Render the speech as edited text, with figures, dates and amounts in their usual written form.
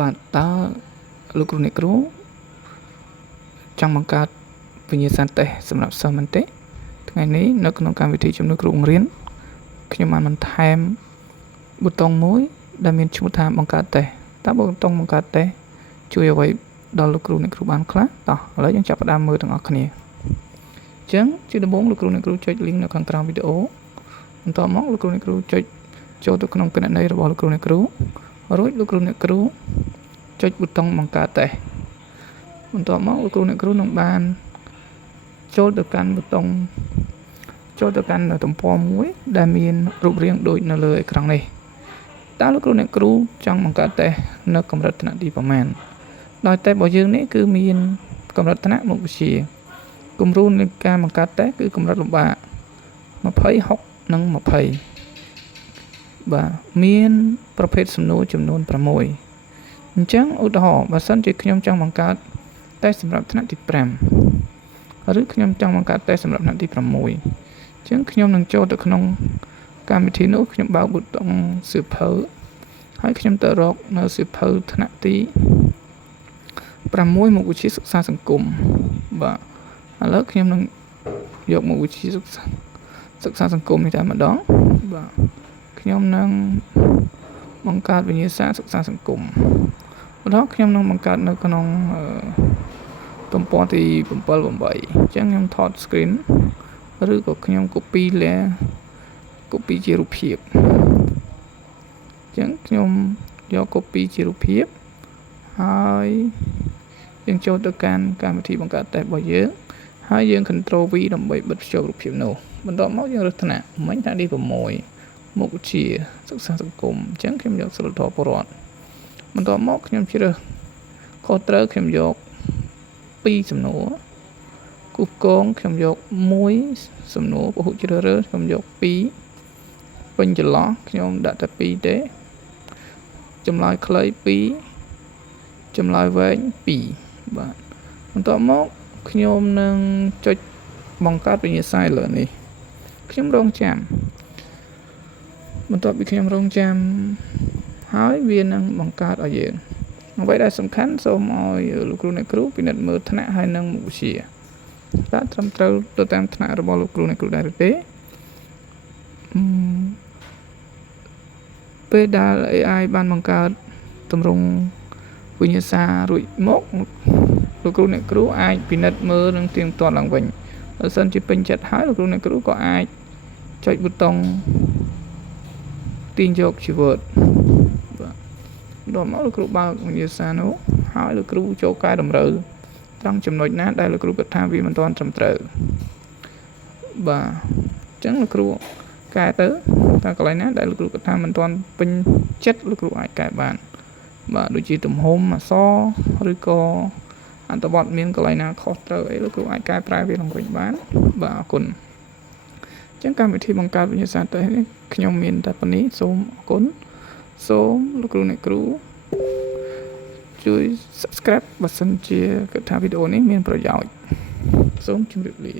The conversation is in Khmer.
បាទតើលោកគ្រូអ្នកគ្រូចង់បង្កើតវិញ្ញាសាតេស្តសម្រាប់សិស្សមិនទេថ្ងៃនេះនៅក្នុងកម្មវិធីជំនួយគ្រូបង្រៀនខ្ញុំបានបន្ថែមប៊ូតុងមួយដែលមានឈ្មោះថាបង្កើតតេស្តតើប៊ូតុងបង្កើតតេស្តជួយអ្វីដល់លោកគ្រូអ្នកគ្រូបានខ្លះតោះឥឡូវយើងចាប់ផ្ដើមមើលទាំងអស់គ្នាអញ្ចឹងជាដំបូងលោកគ្រូអ្នកគ្រូចុច link នៅខាងក្រោមវីដេអូបន្ទាប់មកលោកគ្រូអ្នកគ្រូចុចចូលទៅក្នុងគណនីរបស់លោកគ្រូអ្នកគ្រូរួចលោកគ្រូអ្នកគ្រូចុចប៊ូតុងបង្កើតតេស្តបន្ទាប់មកលោកគ្រូអ្នកគ្រូនឹងបានចូលទៅកាន់ប៊ូតុងចូលទៅកាន់ទំព័រមួយដែលមានរូបរាងដូចនៅលើអេក្រង់នេះតើលោកគ្រូអ្នកគ្រូចង់បង្កើតតេស្តនៅកម្រិតថ្នាក់ទីប្រមាណដោយតេស្តរបស់យើងនេះគឺមានកម្រិតថ្នាក់មុខវិជ្ជាគំរូនៃការបង្កើតតេស្តគឺកម្រិតលំបាក20 60និង20បាទមានប្រភេទសំណួរចំនួន6អញ្ចឹងឧទាហរណ៍បើសិនជាខ្ញុំចង់បង្កើតតេស្តសម្រាប់ថ្នាក់ទី5ឬខ្ញុំចង់បង្កើតតេស្តសម្រាប់ថ្នាក់ទី6អញ្ចឹងខ្ញុំនឹងចូលទៅក្នុងកម្មវិធីនោះខ្ញុំបើកប៊ូតុងសៀវភៅហើយខ្ញុំទៅរកនៅសៀវភៅថ្នាក់ទី6មុខវិជ្ជាសិក្សាសង្គមបាទឥឡូវខ្ញុំនឹងយកមុខវិជ្ជាសិក្សាសង្គមនេះតែម្ដងបាទខ្ញុំនឹងបង្កើតវិញ្ញាសាសិក្សាសង្គមបន្តខ្ញុំនឹងបង្កើតនៅក្នុងទំព័រទី7 8អញ្ចឹងខ្ញុំថត screen ឬក៏ខ្ញុំ copy ជារូបភាពអញ្ចឹងខ្ញុំយក copy ជារូបភាពហើយយើងចូលទៅកាន់កម្មវិធីបង្កើតតេស្តរបស់យើងហើយយើង Ctrl V ដើម្បីបិទភ្ជាប់រូបភាពនោះបន្ទាប់មកយើងរើសថ្នាក់មិញថ្នាក់ទី6មុខវិជ្ជាសិក្សាសង្គមអញ្ចឹងខ្ញុំយកសិលធម៌ពលរដ្ឋបន្ទាប់មកខ្ញុំជ្រើសខុសត្រូវខ្ញុំយក2សំណួរគូកងខ្ញុំយក1សំណួរពហុជ្រើសរើសខ្ញុំយក2ពេញចន្លោះខ្ញុំដាក់តែ2ទេចម្លើយខ្លី2ចម្លើយវែង2បាទបន្ទាប់មកខ្ញុំនឹងចុចបង្កើតវិញ្ញាសាលើនេះខ្ញុំរងចាំបន្ទាប់ពីខ្ញុំរងចាំហើយវានឹងបង្កើតឲ្យយើងអ្វីដែលសំខាន់សូមឲ្យលោកគ្រូអ្នកគ្រូពិនិត្យមើលថ្នាក់ហើយនិងមុខវិជ្ជាតើត្រឹមត្រូវទៅតាមថ្នាក់របស់លោកគ្រូអ្នកគ្រូដែរឬទេពេលដែល AI បានបង្កើតទម្រង់វិញ្ញាសារួចមកលោកគ្រូអ្នកគ្រូអាចពិនិត្យមើលនិងទៀងទាត់ឡើងវិញបើសិនជាពេញចិត្តហើយលោកគ្រូអ្នកគ្រូក៏អាចចុចប៊ូតុងទាញយកជា Word បាទដល់មកលោកគ្រូបើកវិញ្ញាសានោះហើយលោកគ្រូចូលកែតម្រូវត្រង់ចំណុចណាដែលលោកគ្រូគិតថាវាមិនទាន់ត្រឹមត្រូវបាទអញ្ចឹងលោកគ្រូកែទៅតើកន្លែងណាដែលលោកគ្រូគិតថាមិនទាន់ពេញចិត្តលោកគ្រូអាចកែបានបាទដូចជាទំហំអក្សរឬក៏អត្ថបទមានកន្លែងណាខុសត្រូវអីលោកគ្រូអាចកែប្រែវាឡើងវិញបានបាទអរគុណអញ្ចឹងកម្មវិធីបង្កើតវិញ្ញាសាតេស្តនេះខ្ញុំមានតែប៉ុណ្នេះសូមអរគុណសូមលោកគ្រូអ្នកគ្រូជួយ Subscribe បើសិនជាគិតថាវីដេអូនេះមានប្រយោជន៍សូមជម្រាបលា